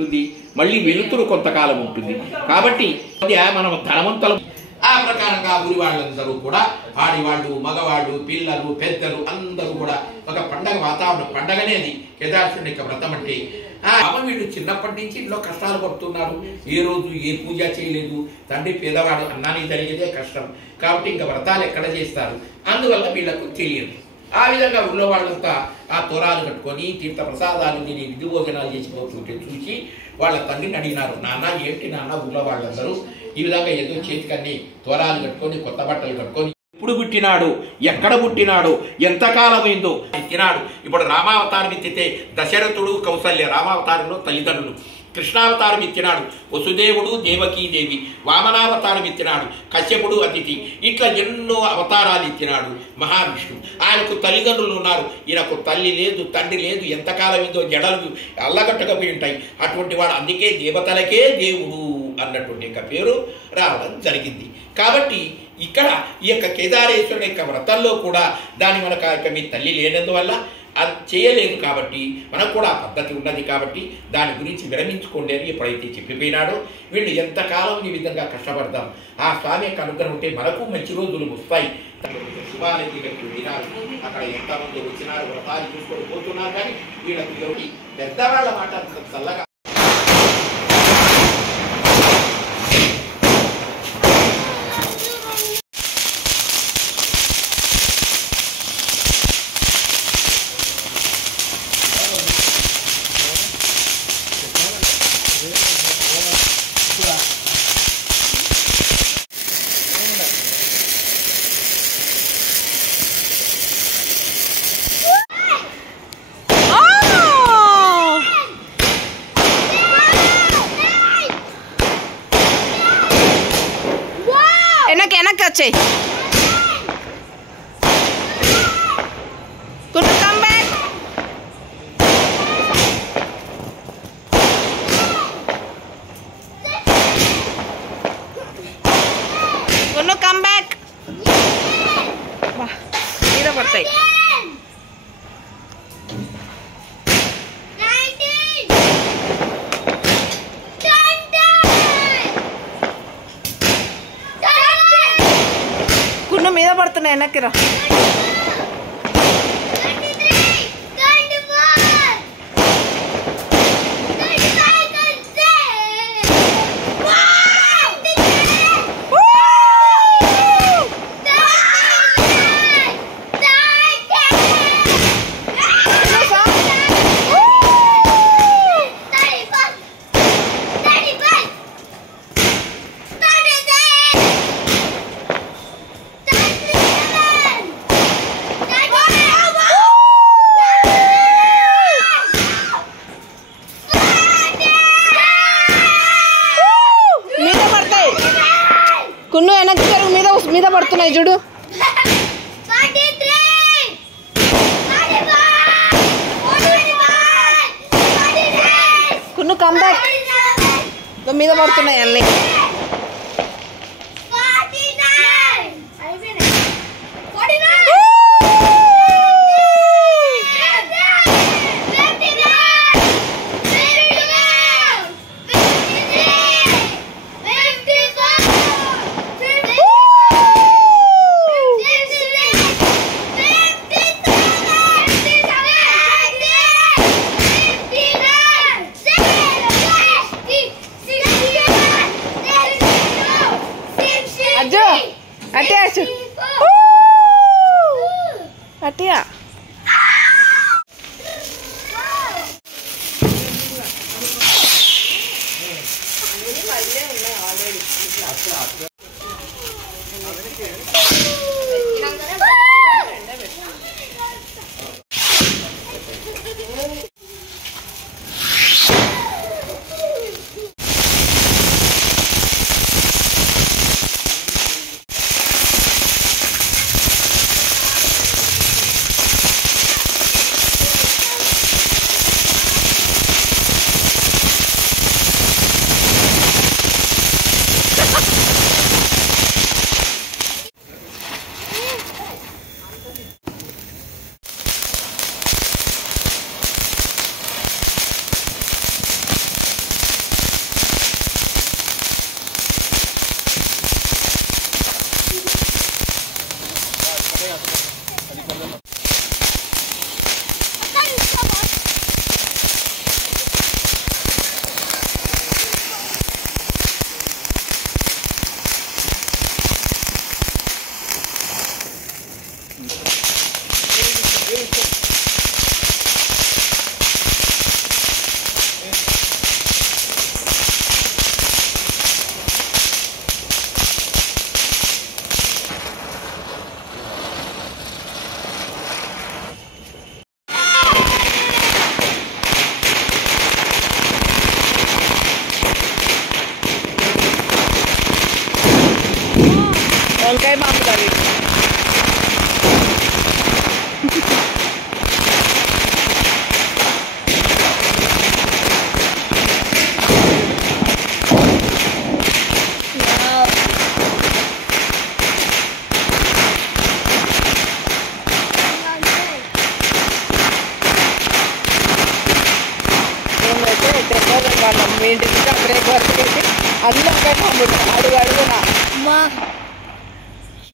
ఉంటుంది, మళ్ళీ వెలుతురు కొంతకాలం ఉంటుంది. కాబట్టి మనం ధనవంతులు. ఆ ప్రకారంగా ఊరి వాళ్ళందరూ కూడా ఆడివాళ్ళు, మగవాళ్ళు, పిల్లలు, పెద్దలు అందరూ కూడా ఒక పండగ వాతావరణం. పండగనేది కేదారేశ్వరుని యొక్క వ్రతం అంటే. వీళ్ళు చిన్నప్పటి నుంచి ఇంట్లో కష్టాలు పడుతున్నారు. ఏ రోజు ఏ పూజ చేయలేదు. తండ్రి పేదవాడు, అన్నానికి జరిగేదే కష్టం. కాబట్టి ఇంకా వ్రతాలు ఎక్కడ చేస్తారు? అందువల్ల వీళ్ళకు తెలియదు. ఆ విధంగా ఊళ్ళో వాళ్ళంతా ఆ తోరాలు కట్టుకొని తీర్థ ప్రసాదాలు తిని విధి భోజనాలు చేసిపోతుంటే చూసి వాళ్ళ తండ్రిని అడిగినారు, నాన్న ఏంటి నాన్న ఊళ్ళో వాళ్ళందరూ ఈ విధంగా ఏదో చేతికన్నీ తోరాలు కట్టుకొని కొత్త బట్టలు కట్టుకొని ఎప్పుడు పుట్టినాడు, ఎక్కడ పుట్టినాడు, ఎంతకాలమైందో ఎత్తినాడు. ఇప్పుడు రామావతారం ఎత్తితే దశరథుడు, కౌసల్య రామావతారంలో తల్లిదండ్రులు. కృష్ణావతారం ఎత్తినాడు వసుదేవుడు, దేవకీదేవి. వామనావతారం ఎత్తినాడు కశ్యపుడు, అతిథి. ఇట్లా ఎన్నో అవతారాలు ఎత్తినాడు మహావిష్ణువు. ఆయనకు తల్లిదండ్రులు ఉన్నారు, ఈయనకు తల్లి లేదు, తండ్రి లేదు. ఎంతకాలం ఏదో జడలు అల్లగట్టకపోయి ఉంటాయి. అటువంటి వాడు అందుకే దేవతలకే దేవుడు అన్నటువంటి యొక్క పేరు రావడం జరిగింది. కాబట్టి ఇక్కడ ఈ యొక్క కేదారేశ్వరుని యొక్క వ్రతంలో కూడా దాని మనకు ఆ యొక్క మీ తల్లి లేనందువల్ల అది చేయలేదు. కాబట్టి మనకు కూడా ఆ పద్ధతి ఉన్నది. కాబట్టి దాని గురించి విరమించుకోండి అని ఎప్పుడైతే చెప్పిపోయినాడో వీళ్ళు ఎంతకాలం ఈ విధంగా కష్టపడతాం. ఆ స్వామి యొక్క అనుగ్రహం ఉంటే మనకు మంచి రోజులు వస్తాయి. శివాలయం దగ్గరికి వెళ్ళినారు, అక్కడ ఎంతమంది వచ్చినారు, వ్రతాలు చూసుకొని పోతున్నారు. కానీ వీళ్ళకి పెద్దవాళ్ళ మాట చల్లగా వెనక్కి వచ్చాయి. కున్ను కమ్ బ్యాక్. కున్ను కమ్ బ్యాక్. మీద పడతాయి. మీద పడుతున్నాయి, వెనక్కి రా. కున్ను వెనక్కి జరుగు, మీద మీద పడుతున్నాయి చూడు. కున్ను కమ్ బ్యాక్. మీద పడుతున్నాయి అన్నీ. అట్టియా అట్టియా. మీ ఇంటి నుంచి బ్రేక్ వర్క్ పెట్టి అన్నం పెట్టాము అడుగు అడుగున